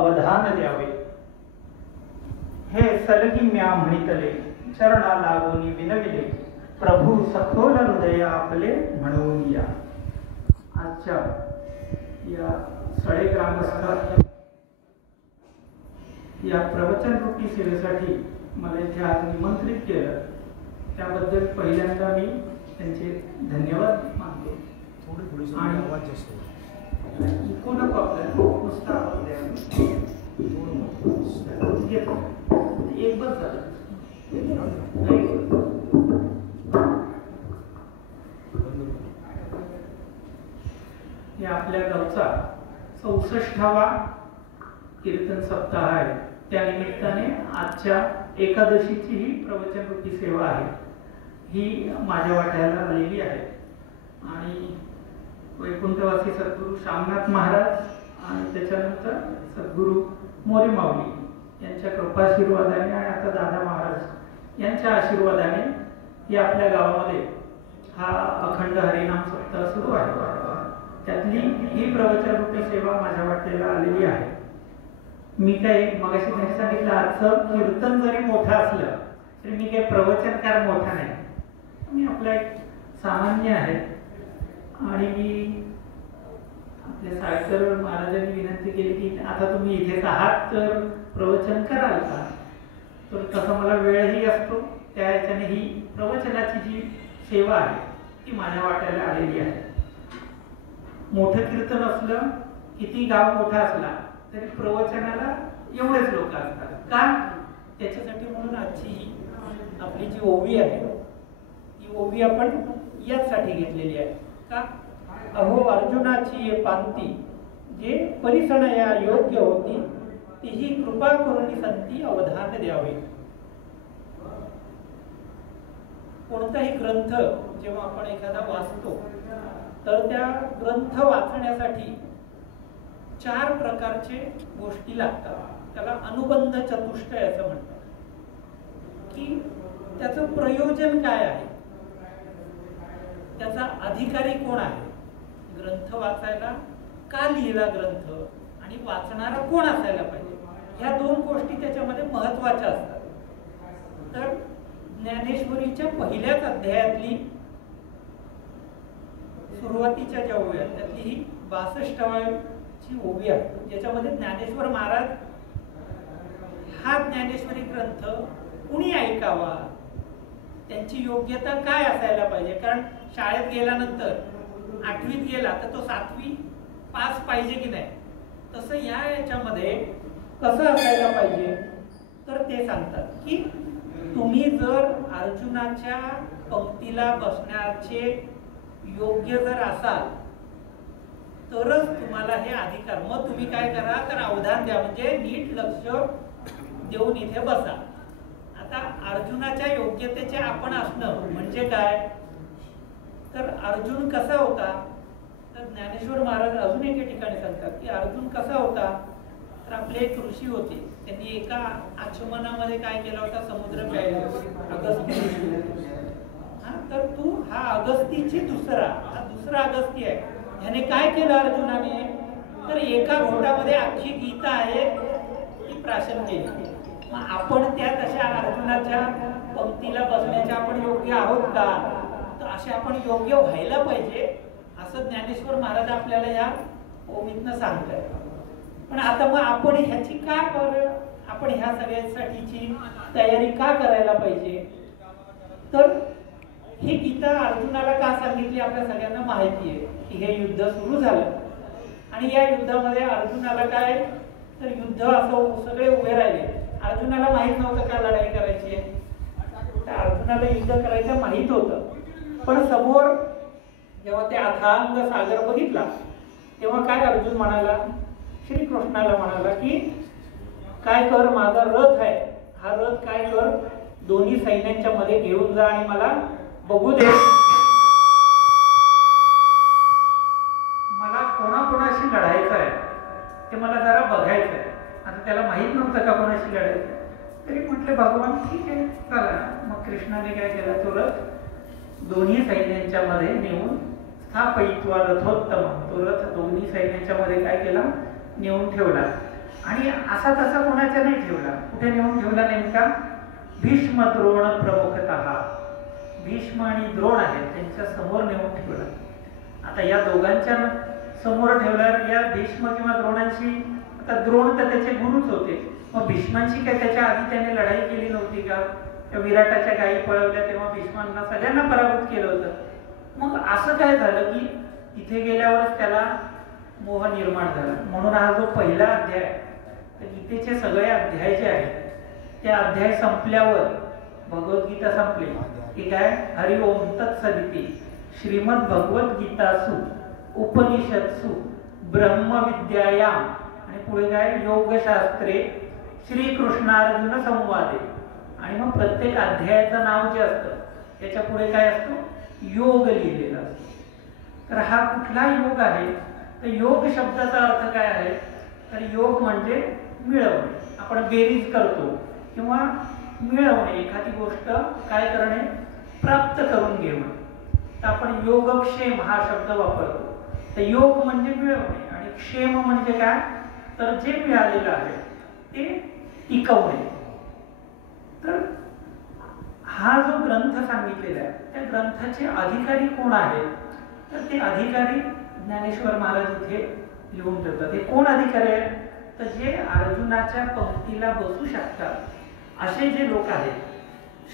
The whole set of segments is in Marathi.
अवधान द्यावे। हे सलगी म्या म्हणितले चरणा लागोनी विनविले, प्रभू सखोल हृदय आपले म्हणून या। आजच्या या सळे ग्रामस्थ या प्रवचन रूपी सेवेसाठी मला इथे आज निमंत्रित केलं, त्याबद्दल पहिल्यांदा मी त्यांचे धन्यवाद मानतो। आणि इको नको आपल्याला, नुसता आवाज द्या, एक बस झालं। या आपल्या गावचा 64वा कीर्तन सप्ताह आहे। त्या निमित्ताने आजच्या एकादशीची ही प्रवचन रूपी सेवा आहे, ही माझ्या वाट्याला आलेली आहे। आणि वैकुंठवासी सद्गुरू शामनाथ महाराज आणि त्याच्यानंतर सद्गुरू मोरे माऊली यांच्या कृपाशीर्वादाने आणि आता दादा महाराज यांच्या आशीर्वादाने ही आपल्या गावामध्ये हा अखंड हरिनाम सप्ताह सुरू आहे। त्यातली ही प्रवचन रूपी सेवा माझ्या वाट्याला आलेली आहे। मी काही मगाशी त्यांनी सांगितलं, आजचं कीर्तन जरी मोठं असलं तरी मी काही प्रवचनकार मोठा नाही, मी आपला एक सामान्य आहे। आणि मी आपल्या साळकर महाराजांनी विनंती केली की आता तुम्ही इथेच आहात तर प्रवचन कराल का, तर तसा मला वेळही असतो, त्या ह्याच्याने ही प्रवचनाची जी सेवा आहे ती माझ्या वाट्याला आलेली आहे। मोठं कीर्तन असलं, किती गाव मोठा असला तरी प्रवचनाला एवढेच लोक असतात का, त्याच्यासाठी म्हणून आजची आपली जी ओवी आहे ती ओवी आपण यासाठी घेतलेली आहे का, अहो अर्जुनाची ये पांती जे परिसण या योग्य होती, तीही कृपा करून संती अवधान द्यावे। कोणताही ग्रंथ जेव्हा आपण एखादा वाचतो तर त्या ग्रंथ वाचण्यासाठी 4 प्रकारचे गोष्टी लागतात, त्याला अनुबंध चतुष्टय असं म्हणतात। की त्याचं प्रयोजन काय आहे, त्याचा अधिकारी कोण आहे, ग्रंथ वाचायला का लिहिला ग्रंथ, आणि वाचणारा कोण असायला पाहिजे, ह्या 2 गोष्टी त्याच्यामध्ये महत्त्वाच्या असतात। तर ज्ञानेश्वरीच्या पहिल्याच अध्यायातली सुरुवातीच्या ज्या ओव्या त्यातली ही 62वी ओवी आहे, ज्याच्यामध्ये ज्ञानेश्वर महाराज हा ज्ञानेश्वरी ग्रंथ कुणी ऐकावा, त्यांची योग्यता काय असायला पाहिजे, कारण शाळेत गेल्यानंतर 8वीत गेला तर तो 7वी पास पाहिजे की नाही, तसं याच्यामध्ये कसं असायला पाहिजे, तर ते सांगतात की तुम्ही जर अर्जुनाच्या पंक्तीला बसण्याचे योग्य जर असाल तरच तुम्हाला हे अधिकार, मग तुम्ही काय करा तर अवधान द्या, म्हणजे नीट लक्ष देऊन इथे बसा। आता अर्जुनाच्या योग्यतेचे आपण असणं म्हणजे काय, तर अर्जुन कसा होता, तर ज्ञानेश्वर महाराज अजून एके ठिकाणी सांगतात की अर्जुन कसा होता, तर आपले एक ऋषी होते, त्यांनी एका आचमनामध्ये काय केला होता, समुद्र प्यायला, अगस्ती ऋषी। तर तू हा अगस्तीची हा दुसरा अगस्ती आहे, ह्याने काय केलं अर्जुनाने, तर एका घोटामध्ये अख्खी गीता आहे ती प्राशन केली। मग आपण त्या तशा अर्जुनाच्या पंक्तीला बसण्याच्या आपण योग्य आहोत का, तर असे आपण योग्य व्हायला पाहिजे असं ज्ञानेश्वर महाराज आपल्याला या ओवीतनं सांगतात। पण आता मग आपण ह्याची आपण ह्या सगळ्यासाठीची तयारी का करायला पाहिजे, तर ही गीता अर्जुनाला का सांगितली आपल्या सगळ्यांना माहिती आहे की हे युद्ध सुरू झालं आणि या युद्धामध्ये अर्जुनाला काय, तर युद्ध असं सगळे उभे राहिले, अर्जुनाला माहित नव्हतं का लढाई करायची आहे, तर अर्जुनाला युद्ध करायचं माहित होतं, पण समोर जेव्हा ते अथांग सागर बघितला तेव्हा काय अर्जुन म्हणाला, श्रीकृष्णाला म्हणाला की काय कर, माझा रथ आहे, हा रथ काय कर दोन्ही सैन्यांच्या मध्ये घेऊन जा आणि मला बघू दे, मला कोणाकोणाशी लढायचं आहे ते मला जरा बघायचं आहे। आता त्याला माहित नव्हतं का कोणाशी लढायचं, तरी म्हटले भगवान ठीक आहे चला। मग कृष्णाने काय केला, तो रथ दोन्ही सैन्यांच्या मध्ये नेऊन स्थापयित्वा रथोत्तम, तो रथ दोन्ही सैन्यांच्या मध्ये काय केला, नेऊन ठेवला। आणि असा तसा कोणाच्या नाही ठेवला. कुठे नेऊन ठेवला नेमका? भीष्म द्रोण प्रमुखतः. भीष्म आणि द्रोण आहेत त्यांच्या समोर नेऊन ठेवला. आता या दोघांच्या समोर ठेवल्यावर या भीष्म किंवा द्रोणांशी, आता द्रोण तर त्याचे गुरुच होते, मग भीष्मांची काय त्याच्या आधी त्याने लढाई केली नव्हती का? त्या विराटाच्या गायी पळवल्या तेव्हा भीष्मांना सगळ्यांना पराभूत केलं होतं. मग असं काय झालं की तिथे गेल्यावरच त्याला मोह निर्माण झाला. म्हणून हा जो पहिला अध्याय, तर गीतेचे सगळे अध्याय जे आहेत त्या अध्याय संपल्यावर भगवद्गीता संपली की काय? हरि ओम तत्सदिती श्रीमद भगवद्गीतासु उपनिषत्सु ब्रह्मविद्यायाम, आणि पुढे काय? योगशास्त्रे श्रीकृष्णार्जुन संवादे. आणि मग प्रत्येक अध्यायाचं नाव जे असतं त्याच्या पुढे काय असतो? योग लिहिलेला असतो. तर हा कुठला योग आहे? तर योग शब्दाचा अर्थ काय आहे? तर योग म्हणजे मिळवणे. आपण बेरीज करतो किंवा मिळवणे, एखादी गोष्ट काय करणे? प्राप्त करून घेणे. तर आपण योगक्षेम हा शब्द वापरतो. तर योग म्हणजे मिळवणे आणि क्षेम म्हणजे काय? तर जे मिळालेलं आहे ते टिकवणे. तर हा जो ग्रंथ सांगितलेला आहे त्या ग्रंथाचे अधिकारी कोण आहेत? तर ते अधिकारी ज्ञानेश्वर महाराज इथे लिहून ठेवतात. हे कोण अधिकारी आहेत? तर जे अर्जुनाच्या पंक्तीला बसू शकतात असे जे लोक आहेत,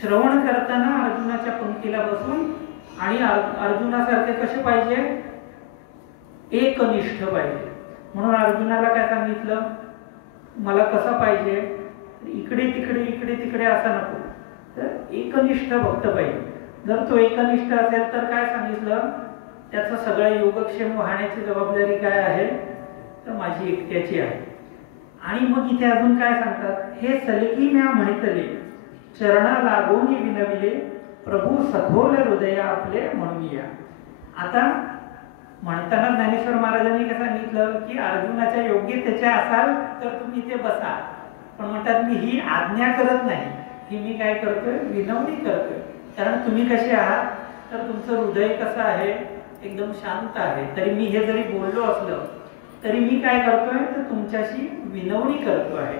श्रवण करताना अर्जुनाच्या पंक्तीला बसून, आणि अर्जुनासारखे कसे पाहिजे? एकनिष्ठ पाहिजे. म्हणून अर्जुनाला काय सांगितलं? मला कसा पाहिजे? इकडे तिकडे इकडे तिकडे असा नको, तर एकनिष्ठ भक्त पाहिजे. जर तो एकनिष्ठ असेल तर काय सांगितलं? त्याचं सगळं योगक्षेम वाहण्याची जबाबदारी काय आहे? तर माझी एकट्याची आहे. आणि मग इथे अजून काय सांगतात? हे सलकी म्या म्हणितले चरणा लागून विनविले प्रभू सखोल हृदय आपले म्हणूया. आता म्हणताना ज्ञानेश्वर महाराजांनी काय सांगितलं की अर्जुनाच्या योग्यतेच्या असाल तर तुम्ही इथे बसा, पण म्हणतात मी ही आज्ञा करत नाही, ही मी काय करतोय? विनवणी करतोय. कारण तुम्ही कसे आहात? तर तुमचं हृदय कसं आहे? एकदम शांत आहे. तरी मी हे जरी बोललो असलं तरी मी काय करतोय? तर तुमच्याशी विनवणी करतो आहे.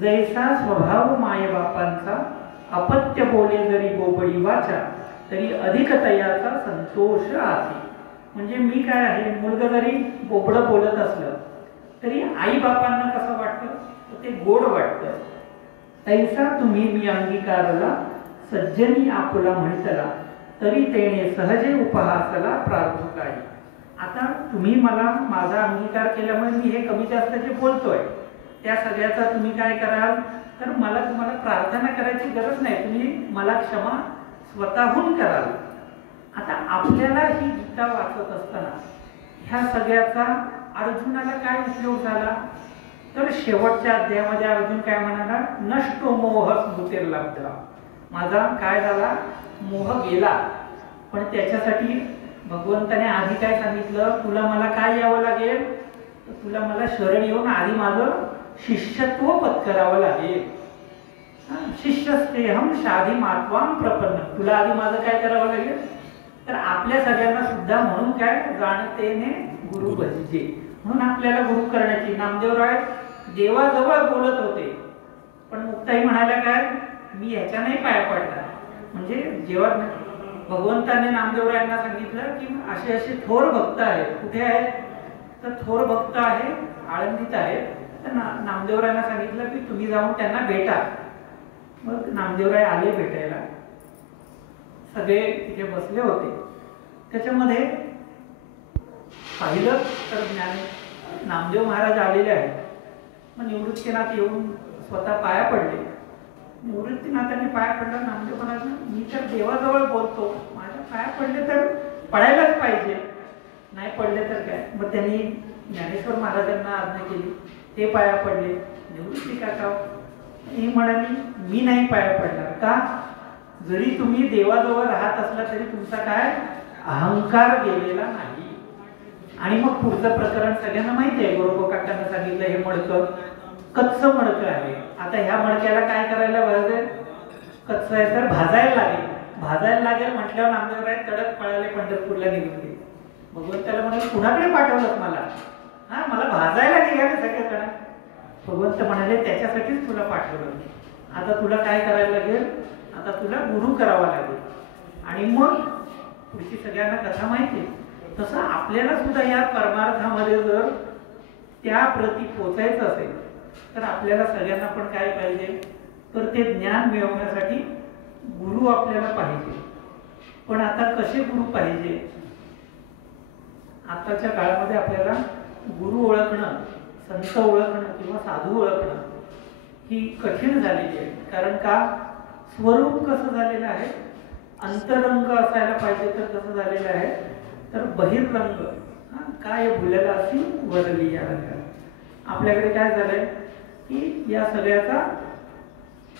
जैसा स्वभाव माय बापांचा अपत्य बोले जरी बोबडी वाचा तरी अधिक तयाचा संतोष आहे. म्हणजे मी काय आहे? मुलगा जरी बोबडं बोलत असलं तरी आई बापांना कसं वाटतं? तर ते गोड वाटतं. तैसा तुम्ही मी अंगीकारला सज्जनी आपुला म्हणतला तरी तेने सहजे उपहासला प्रार्थुकाई. आता तुम्ही मला माझा अंगीकार केल्यामुळे मी हे कमी जास्त जे बोलतोय त्या सगळ्याचा तुम्ही काय कराल? तर मला तुम्हाला प्रार्थना करायची गरज नाही, तुम्ही मला क्षमा स्वतःहून कराल. आता आपल्याला ही गीता वाचत असताना ह्या सगळ्याचा अर्जुनाला काय उपयोग झाला? तर शेवटच्या अध्यायामध्ये अर्जुन काय म्हणाला? नष्टो मोह स्मृतिर्लब्धा. माझा काय झाला? मोह गेला. पण त्याच्यासाठी भगवंताने आधी काय सांगितलं? तुला मला काय यावं लागेल? तर तुला मला शरण येऊन आधी माझं शिष्यत्व पत्करावं लागेल. शिष्यस्तेहम शाधी मात्वाम प्रपन्न. तुला आधी माझं काय करावं लागेल? तर आपल्या सगळ्यांना सुद्धा म्हणून काय? जाणतेने गुरु भजिजे. म्हणून आपल्याला गुरु करण्याची. नामदेवराय देवाजवळ बोलत होते पण मुक्ताई म्हणाल्या काय? मी ह्याच्या नाही पाया पडणार. म्हणजे जेव्हा भगवंताने नामदेवरायांना सांगितलं की असे असे थोर भक्त आहेत. कुठे आहेत? तर थोर भक्त आहे आळंदीत आहेत. तर नामदेवरायांना सांगितलं की तुम्ही जाऊन त्यांना भेटा. मग नामदेवराय आले भेटायला. सगळे तिथे बसले होते. त्याच्यामध्ये पाहिलं तर नामदेव महाराज आलेले आहेत. मग निवृत्तीनाथ येऊन स्वतः पाया पडले. निवृत्तीनाथांनी पाया पडला. नामदेव महाराज, मी तर देवाजवळ बोलतो, माझ्या पाया पडले तर पडायलाच पाहिजे, नाही पडले तर काय? मग त्यांनी ज्ञानेश्वर महाराजांना आज्ञा केली, ते पाया पडले. निवृत्ती काका ही म्हणाली मी नाही पाया पडणार. का? जरी तुम्ही देवाजवळ राहत असला तरी तुमचा काय अहंकार गेलेला नाही. आणि मग पुढचं प्रकरण सगळ्यांना माहिती आहे. गोरोबा काकांना सांगितलं हे मडकं कच्चं मडकं आहे. आता ह्या मडक्याला काय करायला पाहिजे? कच्चं आहे तर भाजायला लागेल. भाजायला लागेल म्हटल्यावर नामदेवराय तडक पळाले, पंढरपूरला निघून. भगवंताला म्हणाले कुणाकडे पाठवलं मला? मला भाजायला निघाले सगळेजण. भगवंत म्हणाले त्याच्यासाठीच तुला पाठवलं. आता तुला काय करायला लागेल, आता तुला गुरु करावा लागेल. आणि मग पुढची सगळ्यांना कथा माहिती आहे. तसं आपल्याला सुद्धा या परमार्थामध्ये जर त्या प्रती पोचायचं असेल तर आपल्याला सगळ्यांना पण काय पाहिजे, तर ते ज्ञान मिळवण्यासाठी गुरु आपल्याला पाहिजे. पण आता कसे गुरु पाहिजे? आताच्या काळामध्ये आपल्याला गुरु ओळखणं, संत ओळखणं किंवा साधू ओळखणं ही कठीण झालेली आहे. कारण का, स्वरूप कसं झालेलं आहे, अंतरंग असायला पाहिजे तर कसं झालेलं आहे, तर बहिर्रंग काय भुलेला अशी वरली या रंगात. आपल्याकडे काय झालंय की या सगळ्याचा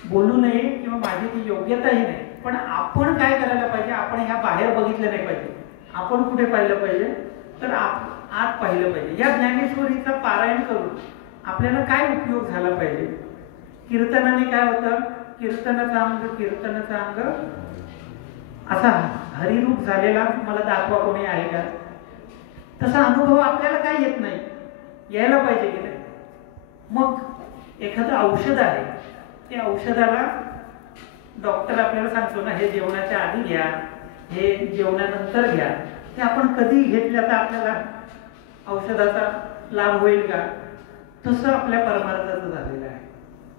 बोलू नये किंवा माझी ती योग्यताही नाही. पण आपण काय करायला पाहिजे, आपण ह्या बाहेर बघितलं नाही पाहिजे. आपण कुठे पाहिलं पाहिजे, तर आत पाहिलं पाहिजे. या ज्ञानेश्वरीचं पारायण करून आपल्याला काय उपयोग झाला पाहिजे. कीर्तनाने काय होतं, कीर्तनाचा अंग असा हरिरूप झालेला मला दाखवा कोणी आहे का, तसा अनुभव आपल्याला काय येत नाही, यायला पाहिजे की नाही. मग एखादं औषध आहे, त्या औषधाला डॉक्टर आपल्याला सांगतो ना, हे जेवणाच्या आधी घ्या, हे जेवणानंतर घ्या. ते आपण कधी घेतलं तर आपल्याला औषधाचा लाभ होईल का? तसं आपल्या परमार्थाचं झालेलं आहे.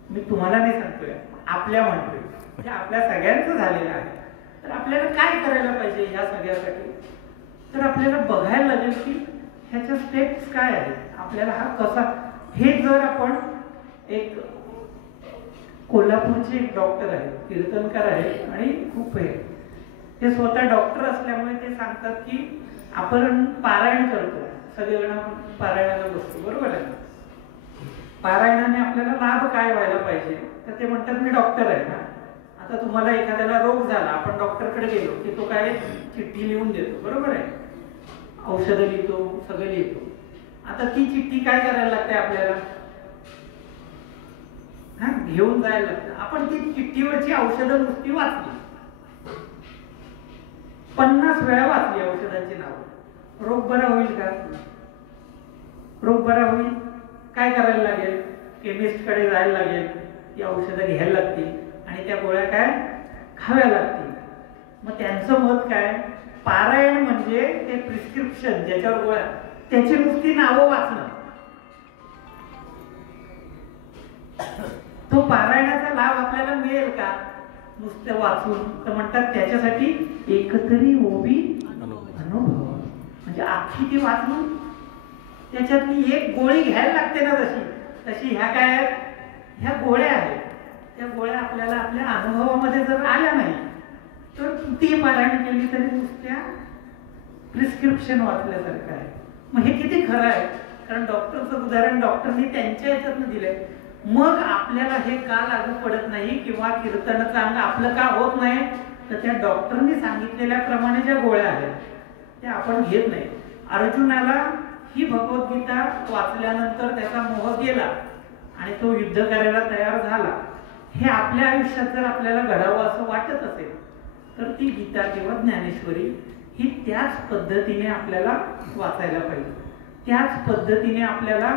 मी तुम्हाला नाही सांगतोय, आपल्या म्हणतोय, म्हणजे आपल्या सगळ्यांचं झालेलं आहे. तर आपल्याला काय करायला पाहिजे ह्या सगळ्यासाठी, तर आपल्याला बघायला लागेल की ह्याच्या स्टेप्स काय आहेत, आपल्याला हा कसा. हे जर आपण एक कोल्हापूरचे एक डॉक्टर आहेत, कीर्तनकार आहेत आणि खूप हे, ते स्वतः डॉक्टर असल्यामुळे ते सांगतात की आपण पारायण करतो, सगळेजण पारायणाला बसतो, बरोबर आहे. पारायणाने आपल्याला लाभ काय व्हायला पाहिजे, तर ते म्हणतात मी डॉक्टर आहे ना. आता तुम्हाला एखाद्याला रोग झाला, आपण डॉक्टरकडे गेलो की तो काय चिठ्ठी लिहून देतो, बरोबर आहे, औषधं लिहितो, सगळं लिहितो. आता ती चिठ्ठी काय करायला लागते आपल्याला, घेऊन जायला लागतं. आपण ती चिठ्ठीवरची औषधं नुसती वाचली, 50 वेळा वाचली औषधांची नावं. रोग बरा होईल का? रोग बरा होईल, काय करायला लागेल, केमिस्टकडे जायला लागेल, ती औषधं घ्यायला लागतील आणि त्या गोळ्या काय खाव्या लागतील. मग त्यांचं मत काय, पारायण म्हणजे ते प्रिस्क्रिप्शन ज्याच्यावर गोळ्या, त्याची नुसती नावं वाचणं. तो पारायणाचा लाभ आपल्याला मिळेल का नुसतं वाचून? तर म्हणतात त्याच्यासाठी एकतरी ओवी अनुभव, म्हणजे अख्खी ती वाचून त्याच्यातली एक गोळी घ्यायला लागते ना, तशी ह्या काय आहेत, ह्या गोळ्या आहेत. त्या गोळ्या आपल्याला आपल्या अनुभवामध्ये जर आल्या नाही तर किती पारायण केली तरी नुसत्या प्रिस्क्रिप्शन वाचल्यासारखं आहे. मग हे किती खरं आहे, कारण डॉक्टरचं उदाहरण डॉक्टरनी त्यांच्या ह्याच्यातनं दिलंय. मग आपल्याला हे का लागू पडत नाही किंवा कीर्तनाचं अंग आपलं का होत नाही, तर त्या डॉक्टरनी सांगितलेल्या प्रमाणे ज्या गोळ्या आहेत त्या आपण घेत नाही. अर्जुनाला ही भगवद्गीता वाचल्यानंतर त्याचा मोह गेला आणि तो युद्ध करायला तयार झाला. हे आपल्या आयुष्यात जर आपल्याला घडावं असं वाटत असेल तर ती गीता किंवा ज्ञानेश्वरी ही त्याच पद्धतीने आपल्याला वाचायला पाहिजे, त्याच पद्धतीने आपल्याला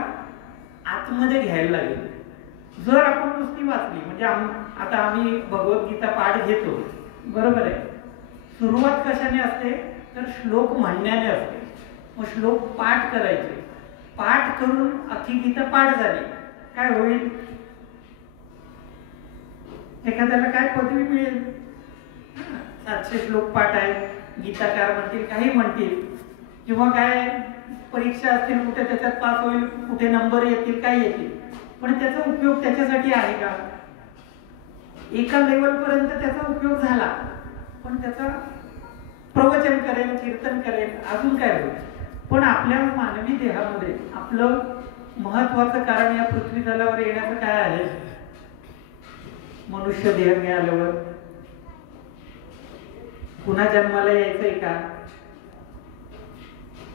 आतमध्ये घ्यायला लागेल. जर आपण नुसती वाचली, म्हणजे आता आम्ही भगवद्गीता पाठ घेतो, बरोबर आहे. सुरुवात कशाने असते, तर श्लोक म्हणण्याने असते. मग श्लोक पाठ करायचे, पाठ करून अख्खी गीता पाठ झाली, काय होईल, एखाद्याला काय पदवी मिळेल. 700 श्लोक पाठ आहेत, गीताकार म्हणतील, काही म्हणतील, किंवा काय परीक्षा असतील कुठे त्याच्यात पास होईल, कुठे नंबर येतील, काय येतील. पण त्याचा उपयोग त्याच्यासाठी आहे का? एका लेवल पर्यंत त्याचा उपयोग झाला, पण त्याचा प्रवचन करेल, कीर्तन करेल, अजून काय होईल. पण आपल्या मानवी देहामध्ये आपलं महत्वाचं कारण या पृथ्वी तलावर येण्याचं काय आहे, मनुष्य देह मिळाल्यावर पुन्हा जन्माला यायचंय का,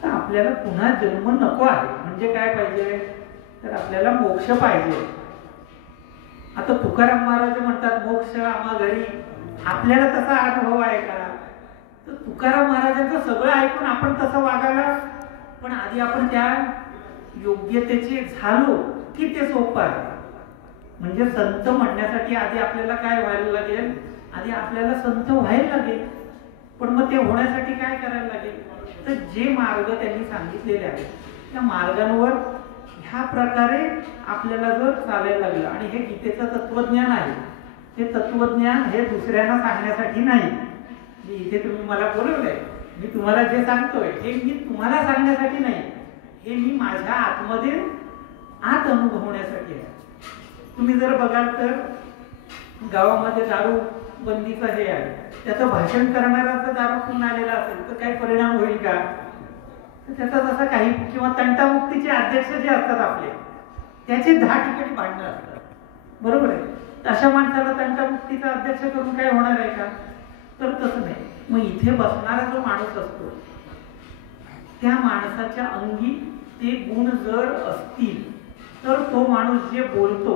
तर आपल्याला पुन्हा जन्म नको आहे. म्हणजे काय पाहिजे, तर आपल्याला मोक्ष पाहिजे. आता तुकाराम महाराज म्हणतात मोक्ष आम्हा घरी, आपल्याला तसा अनुभव आहे का? तर तुकाराम महाराजांचं सगळं ऐकून आपण तसं वागायला, पण आधी आपण त्या योग्यतेचे झालो किती सोपं आहे. म्हणजे संत म्हणण्यासाठी आधी आपल्याला काय व्हायला लागेल, आधी आपल्याला संत व्हायला लागेल. पण मग ते होण्यासाठी काय करायला लागेल, तर जे मार्ग त्यांनी सांगितलेले आहेत त्या मार्गांवर ह्या प्रकारे आपल्याला जर चालायला लागलं, आणि हे गीतेचं तत्वज्ञान आहे, ते तत्वज्ञान हे दुसऱ्यांना सांगण्यासाठी नाही. इथे तुम्ही मला बोलवलंय, मी तुम्हाला जे सांगतोय हे मी तुम्हाला सांगण्यासाठी नाही, हे मी माझ्या आतमध्ये आत अनुभवण्यासाठी आहे. तुम्ही जर बघाल तर गावामध्ये दारू बंदीचं हे आहे, त्याचं भाषण करणारा जर दारू पिऊन आलेला असेल तर काही परिणाम होईल का? तर त्याचा जसा काही, किंवा तंटामुक्तीचे अध्यक्ष जे असतात आपले, त्याचे 10 ठिकाणी भांडणं असतात, बरोबर आहे. अशा माणसाला तंटामुक्तीचा अध्यक्ष करून काय होणार आहे का? तर तसं नाही. मग इथे बसणारा जो माणूस असतो त्या माणसाच्या अंगी ते गुण जर असतील तर तो माणूस जे बोलतो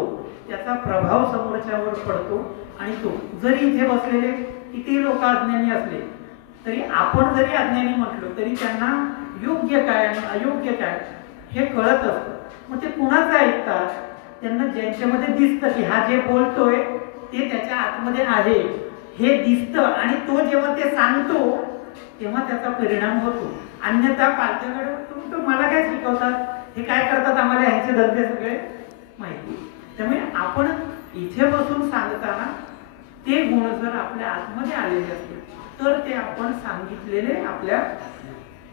त्याचा प्रभाव समोरच्यावर पडतो. आणि तो जरी इथे बसलेले किती लोक अज्ञानी असले तरी, आपण जरी अज्ञानी म्हटलो तरी त्यांना योग्य काय आणि अयोग्य काय हे कळत असतं. मग ते कुणाचं ऐकतात? त्यांना ज्यांच्यामध्ये दिसतं की हा जे बोलतोय ते त्याच्या आतमध्ये आहे हे दिसतं, आणि तो जेव्हा ते सांगतो तेव्हा त्याचा परिणाम होतो. अन्यथा पालत्याकडे तुम्ही मला काय शिकवतात, हे काय करतात, आम्हाला ह्यांचे धंदे सगळे माहिती. त्यामुळे आपण इथे बसून सांगताना ते गुण जर आपल्या आतमध्ये आलेले असतील तर ते आपण सांगितलेले आपल्या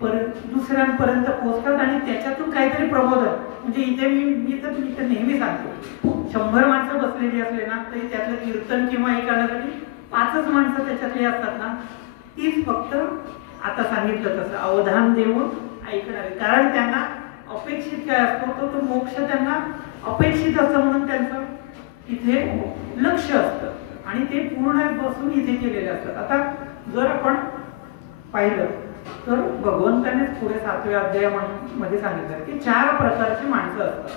दुसऱ्यांपर्यंत पोहोचतात, आणि त्याच्यातून काहीतरी प्रबोधन. म्हणजे इथे मी तर नेहमी सांगतो, 100 माणसं बसलेली असले ना तरी त्यातलं कीर्तन किंवा हे करण्यासाठी 5च माणसं त्याच्यातली असतात ना, तीच फक्त आता सांगितलं तसं अवधान देऊन ऐकणारे. कारण त्यांना अपेक्षित काय असतो, तो मोक्ष त्यांना अपेक्षित असतं, म्हणून त्यांचं इथे लक्ष असतं आणि ते पूर्ण बसून इथे केलेले असतात. आता जर आपण पाहिलं तर भगवंतानेच पुढे 7व्या अध्यायामध्ये सांगितलं की 4 प्रकारची माणसं असतात: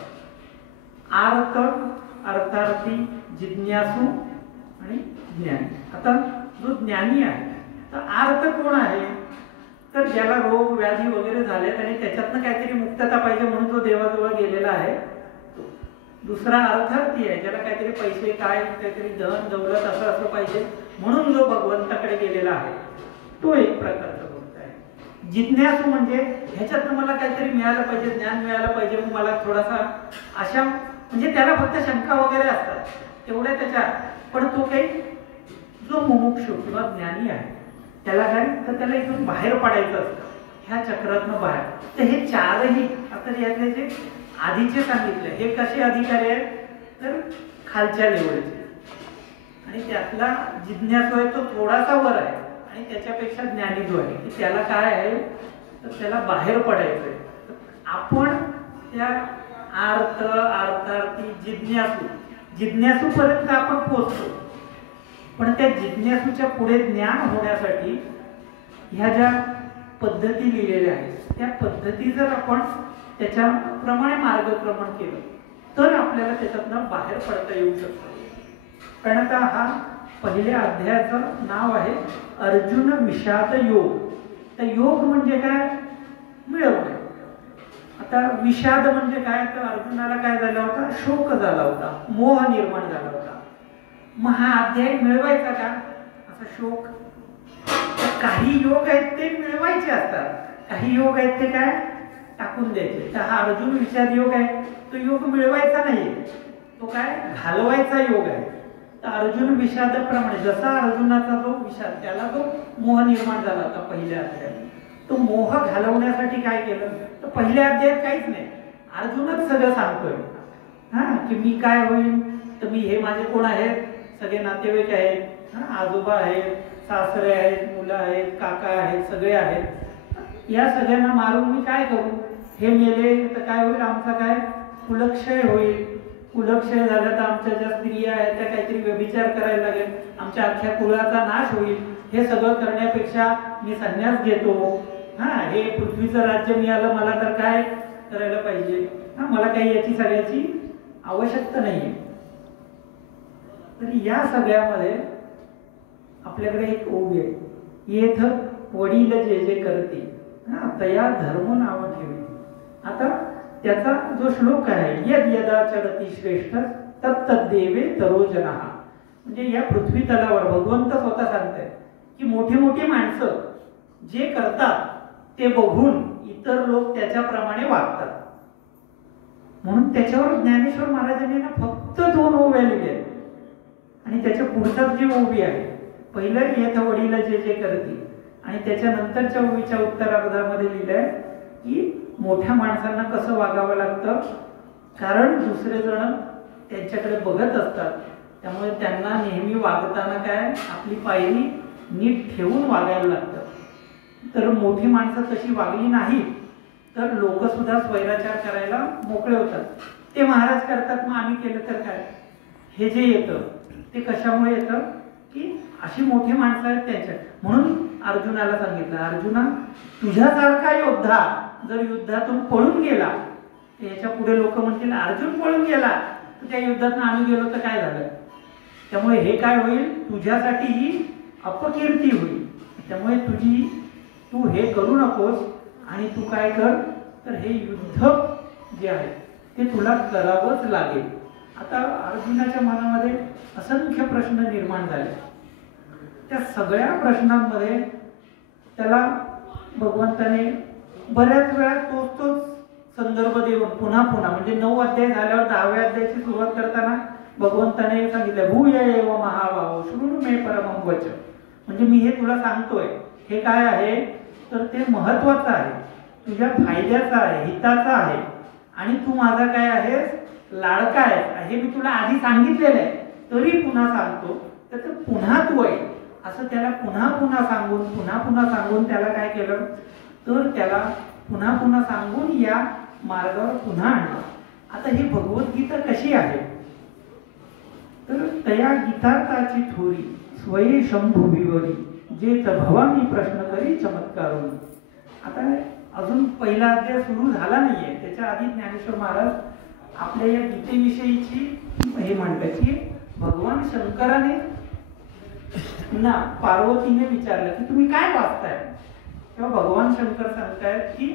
आर्त, अर्थार्थी, जिज्ञासू आणि ज्ञानी. आता जो ज्ञानी आहे, तर आर्त कोण आहे, तर ज्याला रोग व्याधी वगैरे झालेत आणि त्याच्यातनं काहीतरी मुक्तता पाहिजे म्हणून जो देवाजवळ गेलेला आहे. दुसरा अर्थार्थी आहे, ज्याला काहीतरी पैसे, काय काहीतरी धन दौलत असं पाहिजे म्हणून जो भगवंताकडे गेलेला आहे, तो एक प्रकारचा भक्त आहे. जिज्ञासू म्हणजे ह्याच्यातनं मला काहीतरी मिळालं पाहिजे, ज्ञान मिळालं पाहिजे, मग मला थोडासा अशा, म्हणजे त्याला फक्त शंका वगैरे असतात तेवढ्या त्याच्या. पण तो काही जो मुमुक्षु किंवा ज्ञानी आहे त्याला काय, तर त्याला इथून बाहेर पडायचं असतं, ह्या चक्रातनं बाहेर. तर हे 4ही आता यातले जे आधीचे सांगितले हे कसे अधिकारी आहेत, तर खालच्या लेवलचे. आणि त्यातला जिज्ञासू आहे तो थोडासा वर आहे, आणि त्याच्यापेक्षा ज्ञानी जो आहे की त्याला काय आहे, तर त्याला बाहेर पडायचं आहे. आपण त्या आर्त, अर्थार्थी, जिज्ञासू पर्यंत आपण पोहोचतो. पण त्या जिज्ञासूच्या पुढे ज्ञान होण्यासाठी ह्या ज्या पद्धती लिहिलेल्या आहेत त्या पद्धती जर आपण त्याच्याप्रमाणे मार्गक्रमण केलं तर आपल्याला त्याच्यातनं बाहेर पडता येऊ शकतं. कारण आता हा पहिल्या अध्यायाचं नाव आहे अर्जुन विषाद योग. तर योग म्हणजे काय, मिळवणे. आता विषाद म्हणजे काय, तर अर्जुनाला काय झाला होता, शोक झाला होता, मोह निर्माण झाला होता. मग हा अध्याय मिळवायचा का, असा शोक. काही योग आहेत ते मिळवायचे असतात, काही योग आहेत ते काय टाकून द्यायचे. तर हा अर्जुन विषाद योग आहे, तो योग मिळवायचा नाहीये, तो काय घालवायचा योग आहे. तर अर्जुन विषादाप्रमाणे जसा अर्जुनाचा जो विषाद, त्याला जो मोह निर्माण झाला होता पहिल्या अध्यायात, तो मोह घालवण्यासाठी काय केलं, तर पहिल्या अध्यायात काहीच नाही, अर्जुनच सगळं सांगतोय की मी काय होईल, तर मी हे माझे कोण आहेत, सगळे नातेवाईक आहेत, आजोबा आहेत, सासरे आहेत, मुलं आहेत, काका आहेत, सगळे आहेत. या सगळ्यांना मारून मी काय करू, हे मेले तर काय होईल, आमचा काय कुलक्षय होईल, कुलक्षय झालं तर आमच्या ज्या स्त्रिया आहेत त्या काहीतरी व्यभिचार करायला लागेल, आमच्या अख्ख्या कुलाचा नाश होईल. हे सगळं करण्यापेक्षा मी संन्यास घेतो, हे पृथ्वीचं राज्य मिळालं मला तर काय करायला पाहिजे, मला काही याची सगळ्याची आवश्यकता नाही. तर या सगळ्यामध्ये आपल्याकडे एक ओवी आहे, येथ वडील जे जे करते तया धर्म नाव ठेवी. आता त्याचा जो श्लोक आहे, यद यदा चरति श्रेष्ठ तत्तद्देवे तरोजनः, म्हणजे या पृथ्वी तलावर भगवंत स्वतः सांगताय की मोठी मोठी माणसं जे करतात ते बघून इतर लोक त्याच्याप्रमाणे वागतात. म्हणून त्याच्यावर ज्ञानेश्वर महाराजांनी ना फक्त 2 ओव्या लिहिल्या आहेत. आणि त्याच्या पुढचाच जी ओवी आहे, पहिलं येथ वडील जे जे करतील, आणि त्याच्यानंतरच्या ओवीच्या उत्तरार्धामध्ये लिहिलंय की मोठ्या माणसांना कसं वागावं लागतं, कारण दुसरे जण त्यांच्याकडे बघत असतात, त्यामुळे त्यांना नेहमी वागताना काय आपली पायरी नीट ठेवून वागायला लागतं. तर मोठी माणसं तशी वागली नाही तर लोक सुद्धा स्वैराचार करायला मोकळे होतात. ते महाराज करतात, मग आम्ही केलं तर काय. हे जे येतं ते कशामुळे येतं की अशी मोठी माणसं आहेत त्यांच्या. म्हणून अर्जुनाला सांगितलं, अर्जुना तुझ्यासारखा योद्धा जर युद्धातून पळून गेला, याच्या पुढे लोक म्हणतील अर्जुन पळून गेला तर त्या युद्धातून आम्ही गेलो तर काय झालं. त्यामुळे हे काय होईल, तुझ्यासाठी ही अपकीर्ती होईल. त्यामुळे तू हे करू नकोस, आणि तू काय कर तर हे युद्ध जे आहे ते तुला करावंच लागेल. आता अर्जुनाच्या मनामध्ये असंख्य प्रश्न निर्माण झाले. त्या सगळ्या प्रश्नांमध्ये त्याला भगवंताने बऱ्याच वेळा तोच संदर्भ देऊन पुन्हा म्हणजे 9 अध्याय झाल्यावर 10व्या अध्यायाची सुरुवात करताना भगवंताने सांगितलं, भूय एव महाबाहो शृणु मे परमं वच, म्हणजे मी हे तुला सांगतोय हे काय आहे तर ते महत्वाचं आहे, तुझ्या फायद्याचं आहे, हिताचं आहे, आणि तू माझा काय आहेस, लाडका आहे. हे मी तुला आधी सांगितलेलं आहे, तरी पुन्हा सांगतो. तर पुन्हा तू आहे असं त्याला पुन्हा सांगून त्याला काय केलं तर त्याला पुन्हा सांगून या मार्गावर पुन्हा आणलं. आता ही भगवद्गीता कशी आहे तर तया गीतार्थाची थोरी स्वये शंभू विवरी जे भवानी प्रश्न करी चमत्कारून. आता अजून पहिला अध्याय सुरू झाला नाहीये, त्याच्या आधी ज्ञानेश्वर महाराज आपल्या या गीतेविषयीची हे म्हणतात की भगवान शंकराने ना पार्वतीने विचारलं की तुम्ही काय वाचताय, तेव्हा भगवान शंकर सांगतायत की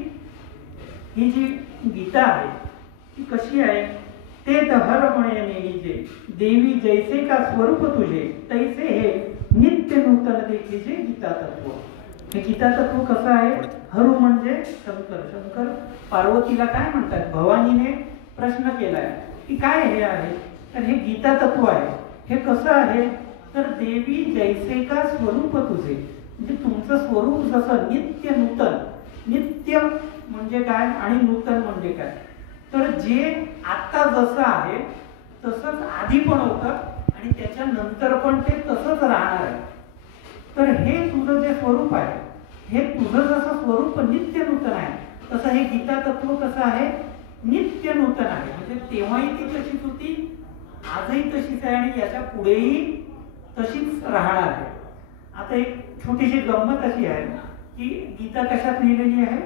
ही जी गीता आहे ती कशी आहे, ते दहर म्हणे नेलीजे देवी जैसे का स्वरूप तुझे तैसे हे नित्य नूतन देखीजे गीता तत्व. हे गीता तत्व कसं आहे, हरु म्हणजे शंकर पार्वतीला काय म्हणतात, भवानीने प्रश्न केलाय की काय हे आहे, तर हे गीता तत्व आहे. हे कसं आहे तर देवी जैसे का स्वरूप तुझे, म्हणजे तुमचं स्वरूप जसं नित्य नूतन, नित्य म्हणजे काय आणि नूतन म्हणजे काय, तर जे आता जसं आहे तसंच आधी पण होतं आणि त्याच्यानंतर पण ते तसंच राहणार आहे. तर हे तुझं जे स्वरूप आहे, हे तुझं जसं स्वरूप नित्य नूतन आहे तसं हे गीता तत्व कसं आहे, नित्य नूतन आहे. म्हणजे तेव्हाही ती तशीच होती, आजही तशीच आहे आणि याच्या पुढेही तशीच राहणार आहे. आता एक छोटीशी गंमत अशी आहे की गीता कशात लिहिलेली आहे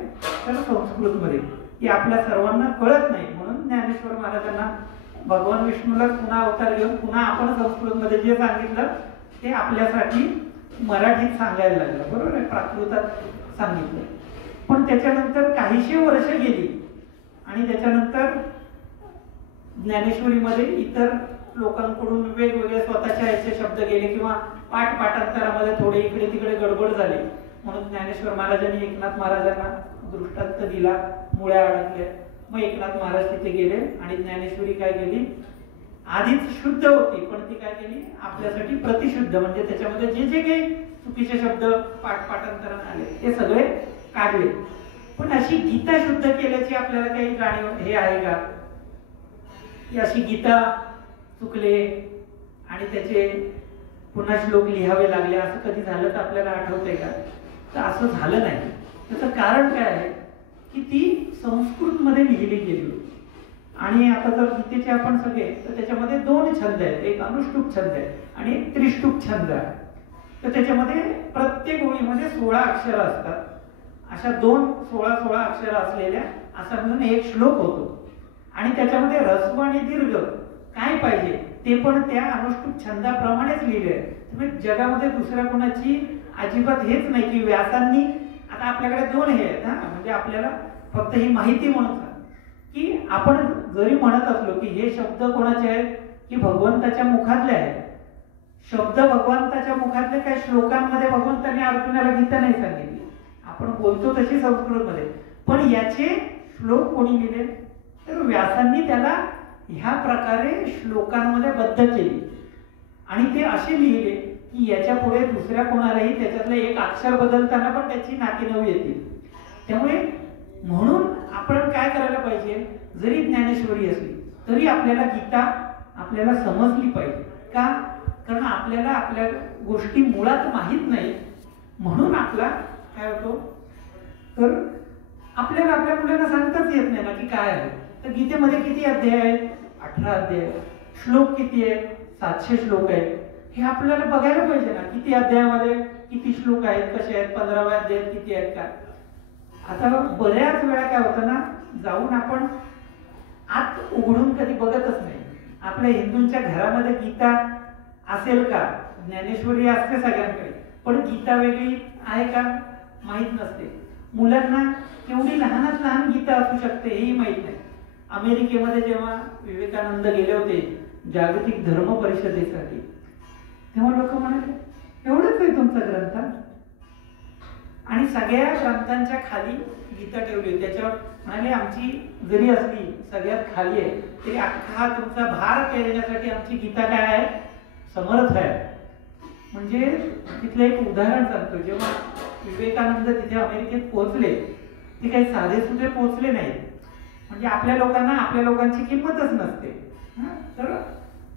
तर संस्कृतमध्ये. ही आपल्या सर्वांना कळत नाही, म्हणून ज्ञानेश्वर महाराजांना भगवान विष्णूला पुन्हा अवतार घेऊन पुन्हा आपण संस्कृतमध्ये जे सांगितलं ते आपल्यासाठी मराठीत सांगायला लागलं, बरोबर आहे, प्राकृतात सांगितलं. पण त्याच्यानंतर काहीशी वर्ष गेली आणि त्याच्यानंतर ज्ञानेश्वरीमध्ये इतर लोकांकडून वेगवेगळे स्वतःच्या याचे शब्द गेले किंवा पाठांतरामध्ये थोडे इकडे तिकडे गडबड झाली, म्हणून ज्ञानेश्वर महाराजांनी एकनाथ महाराजांना दृष्टांत दिला, मुळ्या अडकल्या. मग एकनाथ महाराज तिथे गेले आणि ज्ञानेश्वरी काय केली, आधीच शुद्ध होती पण ती काय केली आपल्यासाठी प्रतिशुद्ध, म्हणजे त्याच्यामध्ये जे जे काही चुकीचे शब्द पाठांतरण आले ते सगळे काढले. पण अशी गीता शुद्ध केल्याची आपल्याला काही जाणीव हे आहे का, की अशी गीता चुकले आणि त्याचे पुन्हा श्लोक लिहावे लागले असं कधी झालं तर आपल्याला आठवतंय का, तर असं झालं नाही. त्याचं कारण काय आहे की ती संस्कृतमध्ये लिहिली गेली होती. आणि आता जर गीतेचे आपण सगळे तर त्याच्यामध्ये 2 छंद आहेत, एक अनुष्टुप छंद आहे आणि एक त्रिष्टुप छंद आहे. तर त्याच्यामध्ये प्रत्येक ओळीमध्ये 16 अक्षर असतात. अशा 16 अक्षर असलेल्या असा मिळून एक श्लोक होतो आणि त्याच्यामध्ये ऱ्हस्व आणि दीर्घ काय पाहिजे ते पण त्या अनुष्टुप छंदाप्रमाणेच लिहिले आहे. म्हणजे जगामध्ये दुसऱ्या कोणाची अजिबात हेच नाही की व्यासांनी, आता आपल्याकडे 2 हे आहेत म्हणजे आपल्याला फक्त ही माहिती म्हणून की आपण जरी म्हणत असलो की हे शब्द कोणाचे आहेत की भगवंताच्या मुखातले आहेत, शब्द भगवंताच्या मुखातले काही श्लोकांमध्ये भगवंतांनी अर्जुनाला गीता नाही सांगितली, आपण बोलतो तशी संस्कृतमध्ये, पण याचे श्लोक कोणी लिहिले तर व्यासांनी त्याला ह्या प्रकारे श्लोकांमध्ये बद्ध केली आणि ते असे लिहिले की याच्या पुढे दुसऱ्या कोणालाही त्याच्यातलं एक अक्षर बदलताना पण त्याची नाकीनऊ येतील. त्यामुळे म्हणून आपण काय करायला पाहिजे, जरी ज्ञानेश्वरी असली तरी आपल्याला गीता आपल्याला समजली पाहिजे. का? कारण आपल्याला आपल्या गोष्टी मुळात माहीत नाही, म्हणून आपला काय होतो तर आपल्याला आपल्या मुलांना सांगताच येत नाही ना की काय आहे. तर गीतेमध्ये किती अध्याय आहेत? 18 अध्याय. श्लोक किती आहेत? 700 श्लोक आहेत. हे आपल्याला बघायला पाहिजे ना, किती अध्यायामध्ये किती श्लोक आहेत, कसे आहेत, 15व्या अध्यायात किती आहेत काय. आता बऱ्याच वेळा काय होतं ना, जाऊन आपण आत उघडून कधी बघतच नाही. आपल्या हिंदूंच्या घरामध्ये गीता असेल का? ज्ञानेश्वरी असते सगळ्यांकडे, पण गीता वेगळी आहे का माहीत नसते. मुलांना केवढी लहानात लहान गीता असू शकते हेही माहीत नाही. अमेरिकेमध्ये जेव्हा विवेकानंद गेले होते जागतिक धर्म परिषदेसाठी, तेव्हा लोक म्हणाले एवढंच आहे तुमचा ग्रंथ, आणि सगळ्या ग्रंथांच्या खाली गीता ठेवली होती. त्याच्यावर म्हणाले आमची जरी असली सगळ्यात खाली आहे तरी अख्खा तुमचा भार पेलण्यासाठी आमची गीता काय आहे, समर्थ आहे. म्हणजे तिथलं एक उदाहरण सांगतो. जेव्हा विवेकानंद तिथे अमेरिकेत पोहोचले, ते काही साधे सुधे पोहोचले नाही. म्हणजे आपल्या लोकांना आपल्या लोकांची किंमतच नसते. तर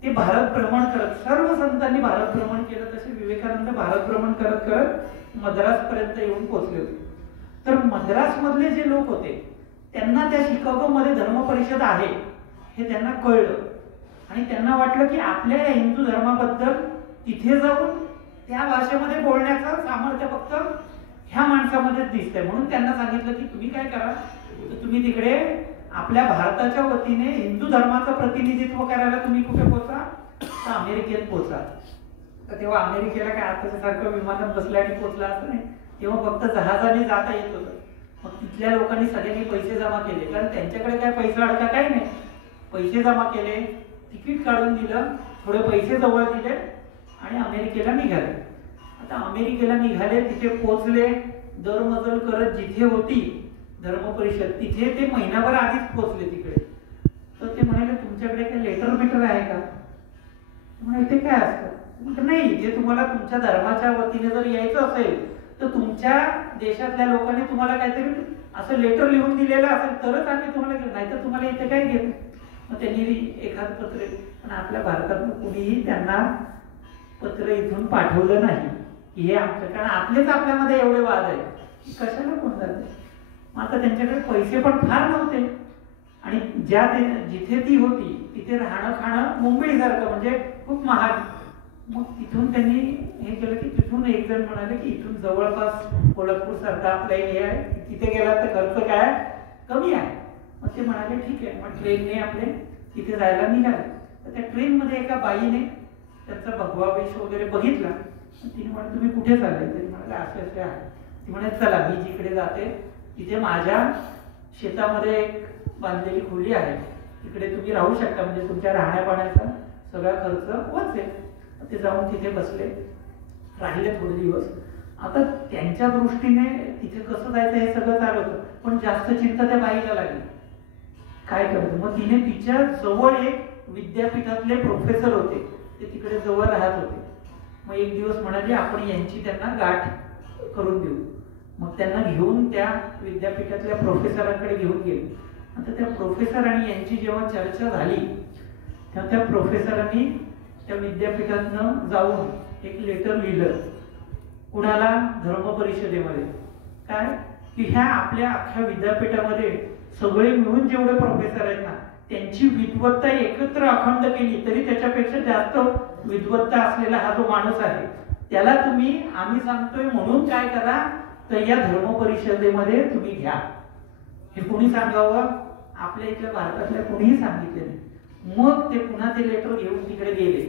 ते भारत भ्रमण करत, सर्व संतांनी भारत भ्रमण केलं, तसे विवेकानंद भारत भ्रमण करत करत मद्रास पर्यंत येऊन पोहोचले होते. तर मद्रास मधले जे लोक होते त्यांना त्या शिकागो मध्ये धर्म परिषद आहे हे त्यांना कळलं, आणि त्यांना वाटलं की आपल्या या हिंदू धर्माबद्दल तिथे जाऊन त्या भाषेमध्ये बोलण्याचं सामर्थ्य फक्त ह्या माणसामध्येच दिसतंय. म्हणून त्यांना सांगितलं की तुम्ही काय करा, तर तुम्ही तिकडे आपल्या भारताच्या वतीने हिंदू धर्माचं प्रतिनिधित्व करायला तुम्ही कुठे पोहोचा, तर अमेरिकेत पोहोचा. तर तेव्हा अमेरिकेला काय आताच्या सारखं विमानात बसल्या आणि पोहोचला असं नाही, तेव्हा फक्त जहाजाने जाता येत होतं. मग तिथल्या लोकांनी सगळ्यांनी पैसे जमा केले, कारण त्यांच्याकडे काय पैसा अडका काही नाही. पैसे जमा केले, तिकीट काढून दिलं, थोडे पैसे जवळ दिले आणि अमेरिकेला निघाले. आता अमेरिकेला निघाले, तिथे पोहोचले, दरमजल करत जिथे होती धर्म परिषद तिथे ते महिनाभर आधीच पोहोचले तिकडे. तर ते म्हणाले तुमच्याकडे काही लेटर बिटर आहे का? म्हणाले ते काय असतं? नाही, जे तुम्हाला तुमच्या धर्माच्या वतीने जर यायचं असेल तर तुमच्या देशातल्या लोकांनी तुम्हाला काहीतरी असं लेटर लिहून दिलेलं असेल तरच आम्ही तुम्हाला घेऊ, नाही तर तुम्हाला इथे काय घेत. मग त्यांनी एखाद पत्र, पण आपल्या भारतात कुणीही त्यांना पत्र इथून पाठवलं नाही की हे आमचं, कारण आपलेच आपल्यामध्ये एवढे वाद आहे कशाला कोण जाते. मग आता त्यांच्याकडे पैसे पण फार नव्हते, आणि जिथे ती होती तिथे राहणं खाणं मुंबईसारखं म्हणजे खूप महाग. मग तिथून त्यांनी हे केलं की तिथून एक जण म्हणाले की इथून जवळपास कोल्हापूर सारखा आपला हे आहे, तिथे गेला तर खर्च काय कमी आहे. मग ते म्हणाले ठीक आहे, मग ट्रेनने आपले तिथे जायला निघाले. तर त्या ट्रेनमध्ये एका बाईने त्यांचा भगवा वेश वगैरे बघितला. तिने म्हणाले तुम्ही कुठे चालले? ते म्हणाले असे असे आहे. ती म्हणे चला मी जिकडे जाते तिथे माझ्या शेतामध्ये एक बांधलेली खोली आहे, तिकडे तुम्ही राहू शकता, म्हणजे तुमच्या राहण्या पाण्याचा सगळा खर्च वाचेल. ते जाऊन तिथे बसले, राहिले थोडे दिवस. आता त्यांच्या दृष्टीने तिथे कसं जायचं हे सगळं चालू होतं, पण जास्त चिंता त्या बाईला लागली काय करायचं. मग तिने तिच्या जवळ एक विद्यापीठातले प्रोफेसर होते, ते तिकडे जवळ राहत होते. मग एक दिवस म्हणाले आपण यांची त्यांना गाठ करून देऊ. मग त्यांना घेऊन त्या विद्यापीठातल्या प्रोफेसरांकडे घेऊन गेले. आता त्या प्रोफेसर आणि यांची जेव्हा चर्चा झाली तेव्हा त्या प्रोफेसरांनी त्या विद्यापीठातनं जाऊन एक लेटर लिहिलं कुणाला, धर्म परिषदेमध्ये, काय की ह्या आपल्या अख्ख्या विद्यापीठामध्ये सगळे मिळून जेवढे प्रोफेसर आहेत ना त्यांची विद्वत्ता एकत्र अखंड केली तरी त्याच्यापेक्षा जास्त विद्वत्ता असलेला हा जो माणूस आहे त्याला तुम्ही, आम्ही सांगतोय म्हणून काय करा, तर या धर्म परिषदेमध्ये तुम्ही घ्या. हे कोणी सांगावं? आपल्या इथल्या भारतातल्या कोणीही सांगितले नाही. मग ते पुन्हा ते लेटर घेऊन तिकडे गेले.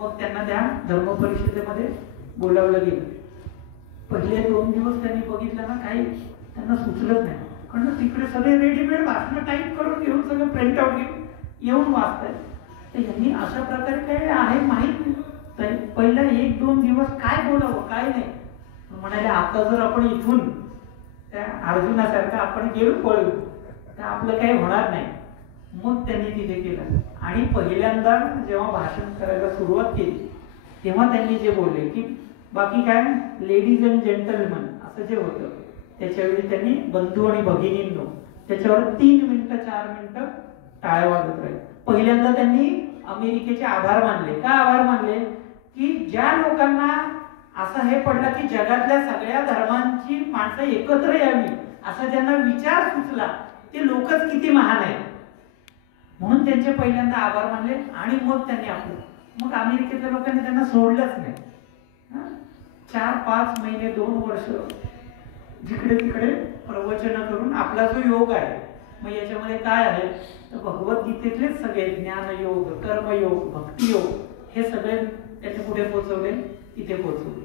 मग त्यांना त्या धर्म परिषदेमध्ये बोलावलं गेलं. पहिले 2 दिवस त्यांनी बघितलं ना काही त्यांना सुचलंच नाही. कारण तिकडे सगळे रेडीमेड भाषणं टाईप करून घेऊन सगळं प्रिंट आउट घेऊन येऊन वाचतात. तर यांनी अशा प्रकारे काय आहे माहीत नाही. तर पहिला 1-2 दिवस काय बोलावं काय नाही. म्हणाले आता जर आपण इथून त्या अर्जुनासारखं आपण गेलो पळू तर आपलं काही होणार नाही. मग त्यांनी तिथे केलं आणि पहिल्यांदा जेव्हा भाषण करायला सुरुवात केली तेव्हा त्यांनी जे बोलले की बाकी काय लेडीज अँड जेंटलमन असं जे होतं त्याच्यावेळी त्यांनी बंधू आणि भगिनींनो त्याच्यावर 3 मिनिटं 4 मिनिटं टाळ्या वाजत राहिले. पहिल्यांदा त्यांनी अमेरिकेचे आभार मानले. का आभार मानले की ज्या लोकांना असं हे पडलं की जगातल्या सगळ्या धर्मांची माणसं एकत्र यावी असा ज्यांना विचार सुचला ते लोकच किती महान आहेत म्हणून त्यांचे पहिल्यांदा आभार मानले. आणि मग त्यांनी आपलं मग अमेरिकेच्या लोकांनी त्यांना सोडलंच नाही. 4-5 महिने 2 वर्ष जिकडे तिकडे प्रवचन करून आपला जो योग आहे मग याच्यामध्ये काय आहे तर भगवद्गीतेतलेच सगळे ज्ञानयोग कर्मयोग भक्तियोग हे सगळे त्याच्या पुढे पोहोचवले तिथे पोहोचवले.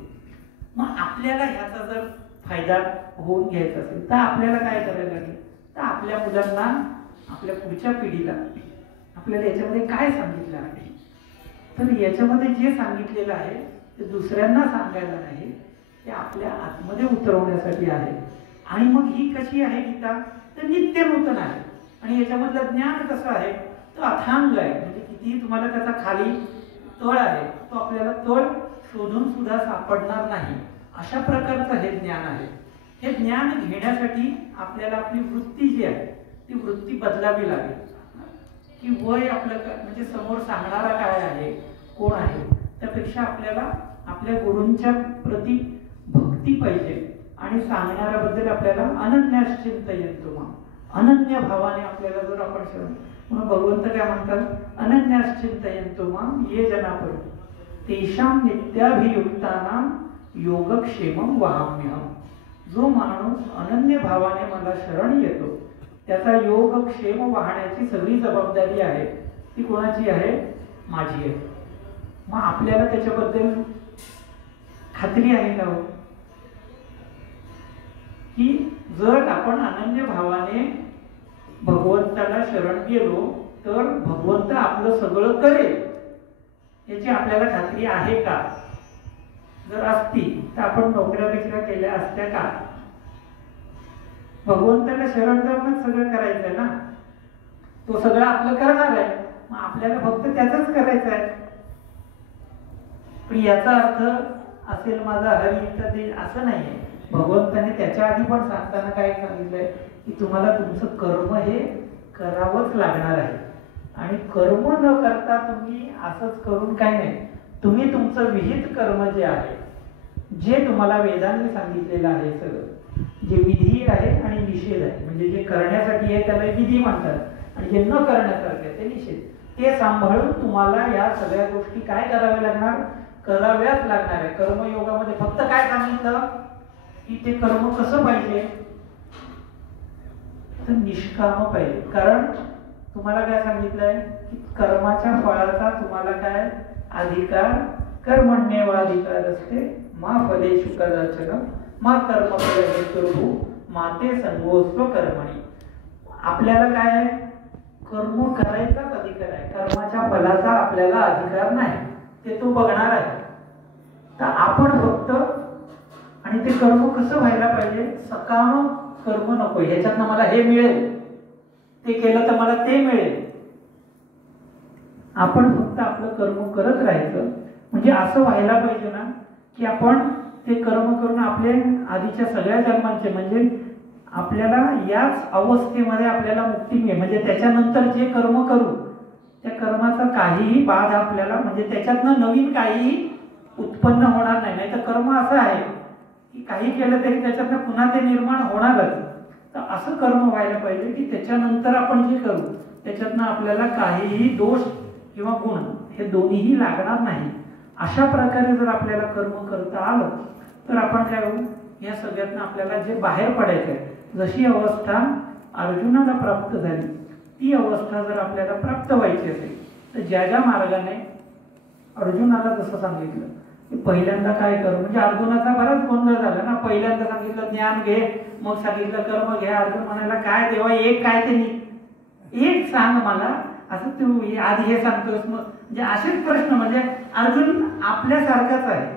मग आपल्याला ह्याचा जर फायदा होऊन घ्यायचा असेल तर आपल्याला काय करायला लागेल तर आपल्या मुलांना आपल्या पुढच्या पिढीला आपल्याला याच्यामध्ये काय सांगितलं आहे तर याच्यामध्ये जे सांगितलेलं आहे ते दुसऱ्यांना सांगायला नाही ते आपल्या आतमध्ये उतरवण्यासाठी आहे. आणि मग ही कशी आहे गीता तर नित्य नूतन आहे. आणि याच्यामधलं ज्ञान कसं आहे तो अथांग आहे. म्हणजे कितीही तुम्हाला त्याचा खाली तळ आहे तो आपल्याला तळ शोधून सुद्धा सापडणार नाही अशा प्रकारचं हे ज्ञान आहे. हे ज्ञान घेण्यासाठी आपल्याला आपली वृत्ती जी आहे ती वृत्ती बदलावी लागेल की वय आपलं म्हणजे समोर सांगणारा काय आहे कोण आहे त्यापेक्षा आपल्याला आपल्या गुरूंच्या प्रती भक्ती पाहिजे आणि सांगणाऱ्याबद्दल आपल्याला अनन्याश्चिंतयन्तु मां अनन्य भावाने आपल्याला जर आपण श्रवण म्हणून भगवंत काय म्हणतात अनन्याश्चिंतयन्तु मां ये जनापरि तेषां नित्याभियुक्तानां योगक्षेमं वहाम्यहम्. जो माणूस अनन्य भावाने मला शरण येतो त्याचा योगक्षेम वाहण्याची सगळी जबाबदारी आहे ती कोणाची आहे माझी आहे. मग आपल्याला त्याच्याबद्दल खात्री आहे का हो की जर आपण अनन्य भावाने भगवंताला शरण गेलो तर भगवंत आपलं सगळं करेल याची आपल्याला खात्री आहे का. जर असती तर आपण नोकऱ्या केल्या असत्या का. भगवंताला शरण जाऊनच सगळं करायचंय ना. तो सगळं आपलं करणार आहे मग आपल्याला फक्त त्याचंच करायचं आहे. पण याचा अर्थ असेल माझा हरी तर ते असं नाहीये. भगवंताने त्याच्या आधी पण सांगताना काय सांगितलंय की तुम्हाला तुमचं कर्म हे करावंच लागणार आहे. आणि कर्म न करता तुम्ही असंच करून काय नाही तुम्ही तुमचं विहित कर्म जे आहे जे तुम्हाला वेदांनी सांगितलेलं आहे सगळं जे विधी आहे आणि निषेध आहे म्हणजे जे करण्यासाठी आहे त्याला विधी म्हणतात आणि जे न करण्यासारखे आहे ते निषेध ते सांभाळून तुम्हाला या सगळ्या गोष्टी काय कराव्या लागणार कराव्याच लागणार आहे. कर्मयोगामध्ये फक्त काय सांगितलं की ते कर्म कसं पाहिजे तर निष्काम पाहिजे. कारण तुम्हाला काय सांगितलंय की कर्माच्या फळाचा तुम्हाला काय अधिकार कर्मण्येवाधिकार असते मा फलेषु कदाचन मा कर्मफले हेतुर्भू माते संगोस्त्व कर्मणी. आपल्याला काय कर्म करायचाच अधिकार आहे. कर्माच्या फलाचा आपल्याला अधिकार नाही ते तो बघणार आहे. तर आपण फक्त आणि ते कर्म कसं व्हायला पाहिजे सकाम कर्म नको ह्याच्यातनं मला हे मिळेल ते केलं तर मला ते मिळेल. आपण फक्त आपलं कर्म करत राहायचं म्हणजे असं व्हायला पाहिजे ना की आपण ते कर्म करून आपले आधीच्या सगळ्या जन्मांचे म्हणजे आपल्याला याच अवस्थेमध्ये आपल्याला मुक्ती मिळेल. म्हणजे त्याच्यानंतर जे कर्म करू त्या कर्माचा काहीही बाध आपल्याला म्हणजे त्याच्यातनं नवीन काहीही उत्पन्न होणार नाही. नाही तर कर्म असं आहे की काही केलं तरी त्याच्यातनं पुन्हा ते निर्माण होणारच. तर असं कर्म व्हायला पाहिजे की त्याच्यानंतर आपण जे करू त्याच्यातनं आपल्याला काहीही दोष किंवा गुण हे दोन्हीही लागणार नाही. अशा प्रकारे जर आपल्याला कर्म करता आलं तर आपण काय होऊ या सगळ्यातनं आपल्याला जे बाहेर पडायचं आहे जशी अवस्था अर्जुनाला प्राप्त झाली ती अवस्था जर आपल्याला प्राप्त व्हायची असेल तर ज्या ज्या मार्गाने अर्जुनाला जसं सांगितलं पहिल्यांदा काय करू, म्हणजे अर्जुनाचा बराच गोंधळ झाला ना. पहिल्यांदा सांगितलं ज्ञान घे, मग सांगितलं कर्म घे. अर्जुन म्हणाला काय देवा, एक काय ते एक सांग मला, असं तू आधी हे सांगतोस. मग म्हणजे असेच प्रश्न, म्हणजे अर्जुन आपल्यासारखाच आहे.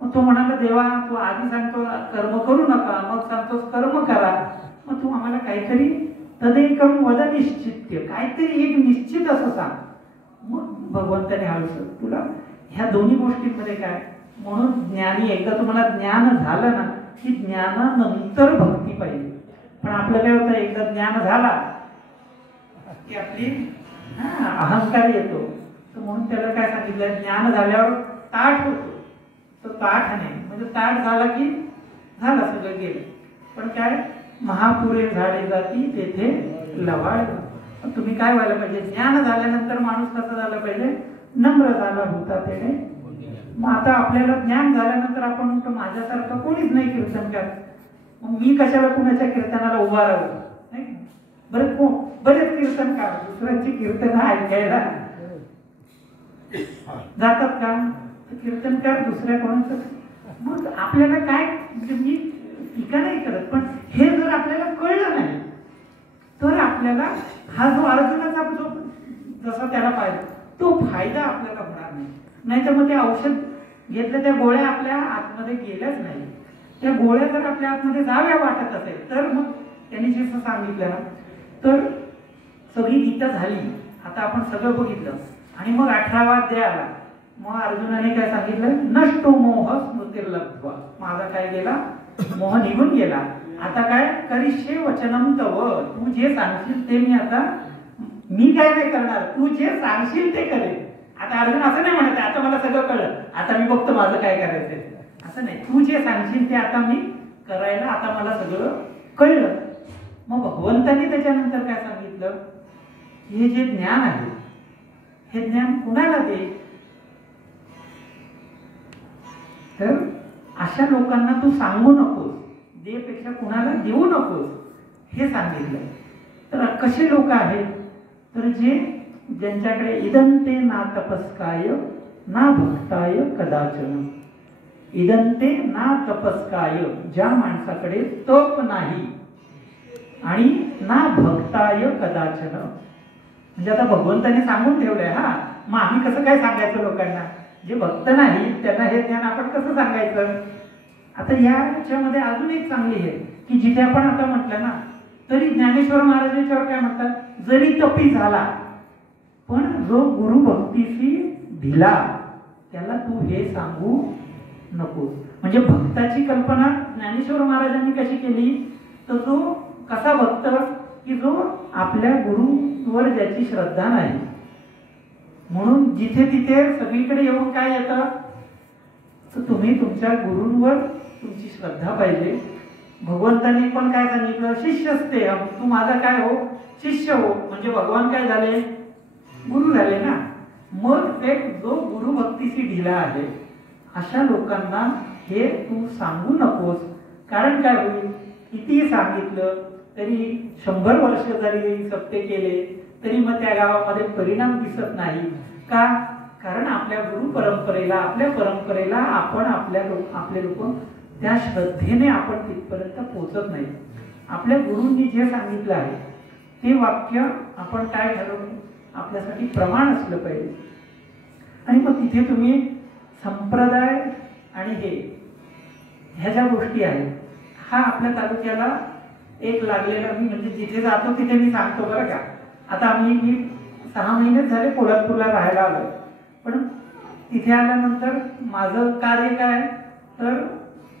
मग तो म्हणाला देवा तू आधी सांगतो कर्म करू नका, मग सांगतोस कर्म करा, मग तू आम्हाला काहीतरी तदेकम वद निश्चित्य, काहीतरी एक निश्चित असं सांग. मग भगवंताने हळूस तुला ह्या दोन्ही गोष्टींमध्ये काय, म्हणून ज्ञानी एकदा तुम्हाला ज्ञान झालं ना की ज्ञानानंतर भक्ती पाहिजे. पण आपलं काय होतं, एकदा ज्ञान झाला की आपली अहंकार येतो. तर म्हणून त्याला काय सांगितलं, ज्ञान झाल्यावर ताठ होतो. तो ताठ नाही, म्हणजे ताठ झाला की झालं, सगळं गेलं. पण काय, महापुरे झाडे जाती तेथे लवाळ. तुम्ही काय व्हायला पाहिजे, ज्ञान झाल्यानंतर माणूस कसा झाला पाहिजे, नम्र झाला होता त्याने. मग आता आपल्याला ज्ञान झाल्यानंतर आपण म्हणतो माझ्यासारखं कोणीच नाही कीर्तन करत, मग मी कशाला कुणाच्या कीर्तनाला उभा राहू, नाही. बरं बरेच कीर्तनकार दुसऱ्यांची कीर्तन ऐकायला जातात का, कीर्तनकार दुसऱ्या कोणाचं. मग आपल्याला काय, म्हणजे मी टीका नाही करत, पण हे जर आपल्याला कळलं नाही तर आपल्याला हा जो अर्जुनाचा जो जसा त्याला पाहिजे तो फायदा आपल्याला होणार नाही. नाही तर मग ते औषध घेतलं, त्या गोळ्या आपल्या आतमध्ये गेल्याच नाही. त्या गोळ्या जर आपल्या आतमध्ये जाव्या वाटत असेल तर मग त्यांनी जे सांगितलं ना, तर सगळी गीता झाली, आता आपण सगळं बघितलं. आणि मग 18वा अध्याय आला. मग अर्जुनाने काय सांगितलं, नष्टो मोह स्मृतिर्लब्ध्वा, माझा काय गेला, मोह निघून गेला. आता काय, करिष्ये वचनम तव, तू जे सांगशील ते मी आता, मी काय नाही करणार, तू जे सांगशील ते करेल. आता अर्जुन असं नाही म्हणत आता मला सगळं कळलं, आता मी बघतो माझं काय करायचंय, असं नाही. तू जे सांगशील ते आता मी करायला, आता मला सगळं कळलं. मग भगवंतांनी त्याच्यानंतर काय सांगितलं, हे जे ज्ञान आहे हे ज्ञान कुणाला दे, तर अशा लोकांना तू सांगू नकोस, देपेक्षा कुणाला देऊ नकोस हे सांगितलं. तर कसे लोक आहेत, तर जे ज्यांच्याकडे इदंते ना तपस्काय ना भक्ताय कदाचन, इदंते ना तपस्काय, ज्या माणसाकडे तप नाही आणि ना भक्ताय कदाचन, म्हणजे आता भगवंताने सांगून ठेवलंय. हा, मग आम्ही कसं काय सांगायचं लोकांना, जे भक्त नाही त्यांना हे ज्ञान आपण कसं सांगायचं. आता याच्यामध्ये अजून एक चांगली आहे की जिथे आपण आता म्हटलं ना, तरी ज्ञानेश्वर महाराज याच्यावर काय म्हणतात, जरी तपी झाला पण जो गुरु भक्तीशी भिला त्याला तू हे सांगू नकोस. म्हणजे भक्ताची कल्पना ज्ञानेश्वर महाराजांनी कशी केली, तर तो कसा भक्त की जो आपल्या गुरुवर ज्याची श्रद्धा नाही. म्हणून जिथे तिथे सगळीकडे येऊन काय येतं, तर तुम्ही तुमच्या गुरूंवर तुमची श्रद्धा पाहिजे. भगवंतांनी पण काय सांगितलं, शिष्यस्ते हम, तू माझा काय हो, शिष्य हो. म्हणजे भगवान काय झाले, गुरु झाले ना. मग ते जो गुरु भक्तीशी ढिला आहे अशा लोकांना हे तू सांगू नकोस. कारण काय होईल, किती सांगितलं तरी 100 वर्ष जरी सत्य केले तरी मग त्या गावामध्ये परिणाम दिसत नाही. का, कारण आपल्या गुरु परंपरेला, आपल्या परंपरेला आपण आपले लोक त्या श्रद्धेने आपण तिथपर्यंत पोहोचत नाही. आपल्या गुरूंनी जे सांगितलं आहे ते वाक्य आपण काय ठरवलं, आपल्यासाठी प्रमाण असलं पाहिजे. आणि मग तिथे तुम्ही संप्रदाय आणि ह्या ज्या गोष्टी आहेत, हा आपल्या तालुक्याला एक लागलेला, मी म्हणजे जिथे जातो तिथे मी सांगतो बरं का. आता मी 6 महिनेच झाले कोल्हापूरला राहायला आलो, पण तिथे आल्यानंतर माझं कार्य काय, तर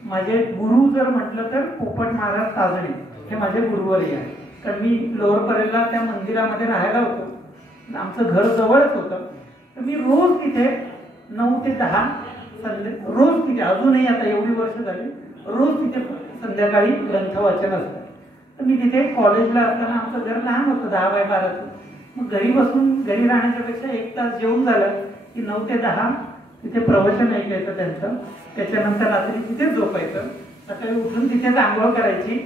माझे गुरु जर म्हटलं तर पोपट महाराज ताजणे हे माझे गुरुवरी आहे. तर मी लोअर परेलला त्या मंदिरामध्ये राहायला होतो, आमचं घर जवळच होतं. तर मी रोज तिथे 9 ते 10 रोज तिथे, अजूनही आता एवढी वर्ष झाली, रोज तिथे संध्याकाळी ग्रंथ वाचन असतं. तर मी तिथे कॉलेजला असताना, आमचं घर लहान होतं 10 बाय 12चं, मग घरी राहण्याच्या पेक्षा 1 तास जेवून झालं की 9 ते 10 तिथे प्रवचन ऐकायचं त्यांचं. त्याच्यानंतर रात्री तिथेच झोपायचं, सकाळी उठून तिथेच आंघोळ करायची,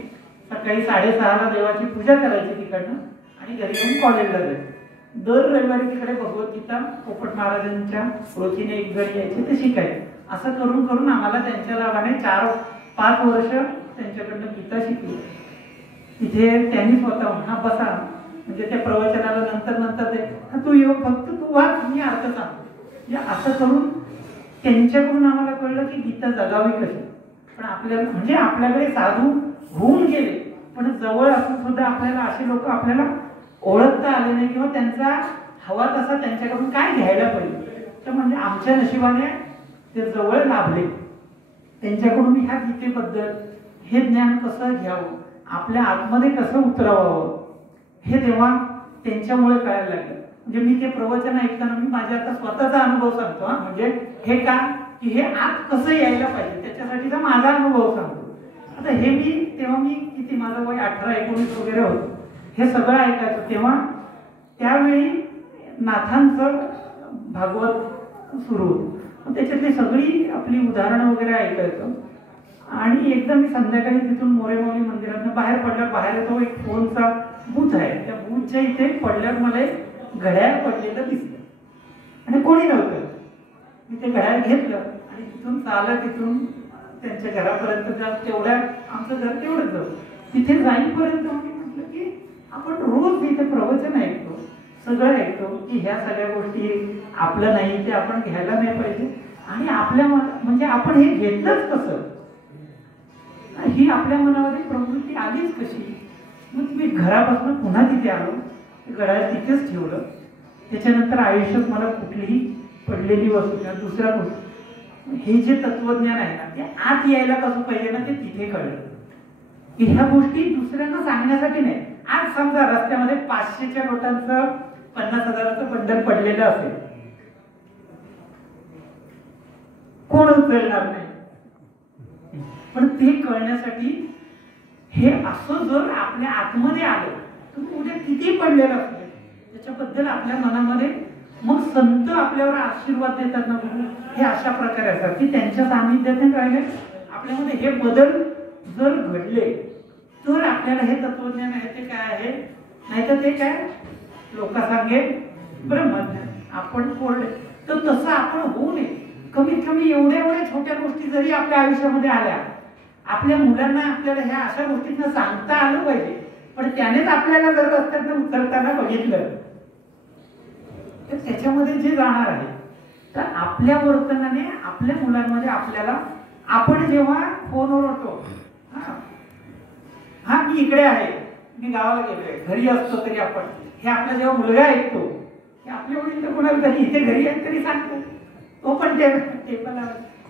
सकाळी 6:30ला देवाची पूजा करायची तिकडनं आणि घरी येऊन कॉलेजला जायचं. दर रविवारी तिकडे भगवद्गीता पोपट महाराजांच्या ओळखीने एक जण यायचे ते शिकायचे. असं करून करून आम्हाला त्यांच्या लाभाने 4-5 वर्ष त्यांच्याकडनं गीता शिकली. तिथे त्यांनी स्वतः हा बसा, म्हणजे त्या प्रवचनाला नंतर ते तू येऊ फक्त तू वाच, मी अर्थ सांगतो. म्हणजे असं करून त्यांच्याकडून आम्हाला कळलं की गीता जगावी कशी. पण आपल्याला म्हणजे आपल्याकडे साधू होऊन गेले, पण जवळ असून सुद्धा आपल्याला असे लोक आपल्याला ओळखता आले नाही किंवा त्यांचा हवा तसा त्यांच्याकडून काय घ्यायला पाहिजे. तर म्हणजे आमच्या नशिबाने ते जवळ लाभले. त्यांच्याकडून ह्या गीतेबद्दल हे ज्ञान कसं घ्यावं, आपल्या आतमध्ये कसं उतरवावं, हे तेव्हा त्यांच्यामुळे कळायला लागलं. म्हणजे मी ते प्रवचन ऐकताना मी माझ्या आता स्वतःचा अनुभव सांगतो. म्हणजे हे का की हे आत कसं यायला पाहिजे त्याच्यासाठीचा माझा अनुभव सांगतो. आता हे तेव्हा मी किती, माझं वय 18-19 वगैरे होतं. हे सगळं ऐकायचं तेव्हा. त्यावेळी नाथांचं भागवत सुरू होतं, त्याच्यातली सगळी आपली उदाहरणं वगैरे ऐकायचं. आणि एकदा मी संध्याकाळी तिथून मोरेमाऊली मंदिरातून बाहेर पडल्यावर, बाहेर तो एक फोनचा बूथ आहे, त्या बूथच्या इथे पडल्यावर मला एक घड्याळ पडलेलं दिसलं आणि कोणी नव्हतं. मी ते घड्याळ घेतलं आणि तिथून चालत तिथून त्यांच्या घरापर्यंत तेवढ्या, आमचं घर तेवढंच जाऊ. तिथे जाईपर्यंत मी म्हटलं की आपण रोज इथे प्रवचन ऐकतो, सगळं ऐकतो की ह्या सगळ्या गोष्टी आपलं नाही, ते आपण घ्यायला नाही पाहिजे. आणि आपल्या म्हणजे आपण हे घेतलंच कसं, ही आपल्या मनामध्ये प्रवृत्ती आलीच कशी. मग मी घरापासून पुन्हा तिथे आलो, घड्याळ तिथेच ठेवलं. त्याच्यानंतर आयुष्यात मला कुठलीही पडलेली वस्तू किंवा दुसऱ्या गोष्टी, हे जे तत्वज्ञान आहे ना ते आत यायला कसं पाहिजे ना, ते तिथे कळलं की ह्या गोष्टी दुसऱ्यांना सांगण्यासाठी नाही. आज समजा रस्त्यामध्ये 500च्या नोटांचं 50,000चं बंडल पडलेलं असेल, कोण उचलणार नाही. पण ते कळण्यासाठी हे असं जर आपल्या आतमध्ये आलं तर उद्या किती पडलेलं असेल त्याच्याबद्दल आपल्या मनामध्ये मग संत आपल्यावर आशीर्वाद देतात ना, हे अशा प्रकारे असतात की त्यांच्या सानिध्यात राहिले आपल्यामध्ये हे बदल जर घडले तर आपल्याला हे तत्वज्ञान आहे ते काय आहे, नाहीतर ते काय लोक सांगे ब्रह्मज्ञान, आपण कोरडे. तर तसं आपण होऊ नये. कमीत कमी एवढ्या छोट्या गोष्टी जरी आपल्या आयुष्यामध्ये आल्या, आपल्या मुलांना आपल्याला ह्या अशा गोष्टींना सांगता आलं पाहिजे. पण त्यानेच आपल्याला जर रस्त्यातनं उतरताना बघितलं तर त्याच्यामध्ये जे जाणार आहे, तर आपल्या वर्तनाने आपल्या मुलांमध्ये आपल्याला, आपण जेव्हा फोनवर होतो हा मी इकडे आहे, मी गावाला गेलोय, घरी असतो तरी आपण हे आपला जेव्हा मुलगा ऐकतो की आपल्या वडील तर कोणाला तरी इथे घरी आहेत तरी सांगतो, तो पण ते पण.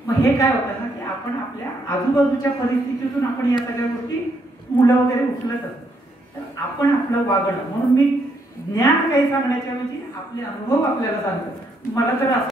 मग हे काय होतं ना की आपण आपल्या आजूबाजूच्या परिस्थितीतून आपण या सगळ्या गोष्टी मुलं वगैरे उचलत असतो. तर आपण आपलं वागणं, म्हणून मी ज्ञान काही सांगण्याच्या ऐवजी आपले अनुभव आपल्याला सांगतो. मला तर असं